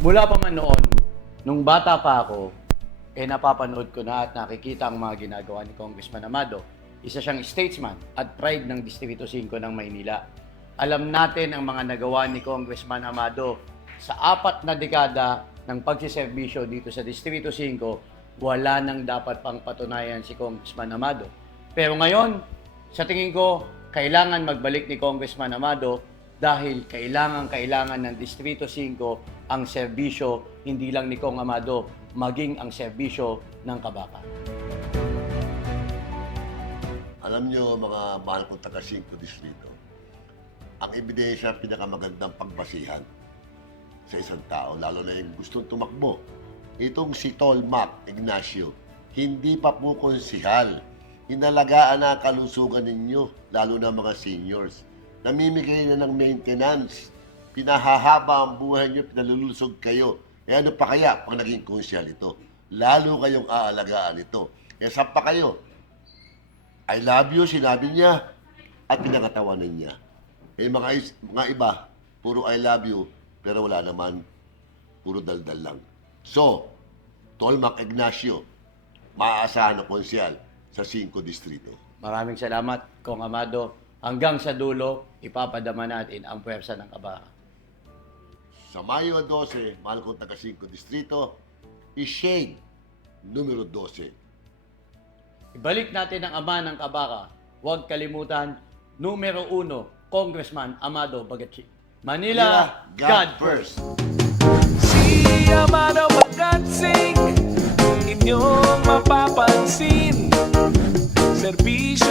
Mula pa man noon, nung bata pa ako, eh napapanood ko na at nakikita ang mga ginagawa ni Congressman Amado. Isa siyang statesman at pride ng Distrito 5 ng Maynila. Alam natin ang mga nagawa ni Congressman Amado sa apat na dekada ng pagsiservisyo dito sa Distrito 5, wala nang dapat pang patunayan si Congressman Amado. Pero ngayon, sa tingin ko, kailangan magbalik ni Congressman Amado dahil kailangan-kailangan ng Distrito 5 ang serbisyo hindi lang ni Kong Amado, maging ang serbisyo ng Kabaka. Alam nyo, mga mahal kong taga 5 distrito, ang ebidensya ang pinakamagandang pagbasihan sa isang tao, lalo na yung gustong tumakbo. Itong si Tolmac Ignacio, hindi pa po konsihal. Inalagaan na kalusugan ninyo, lalo na mga seniors. Namimigay na ng maintenance. Pinahahaba ang buhay nyo, pinalulusog kayo. E ano pa kaya pag naging konsyal ito? Lalo kayong aalagaan ito. E saan pa kayo? I love you, sinabi niya, at pinakatawanan niya. Eh, mga, is- mga iba, puro I love you, pero wala naman, puro daldal lang. So, Tolmac Ignacio, maaasahan na konsyal sa 5 distrito. Maraming salamat, Kong Amado. Hanggang sa dulo, ipapadama natin ang pwersa ng Kabaka. Sa Mayo 12, mahal kong taga 5 distrito, i-shade numero 12. Ibalik natin ang ama ng Kabaka. Huwag kalimutan, numero uno, Congressman Amado Bagachi. Manila, God first! Si Amado Pagatsing Inyong mapapansin Serbisyong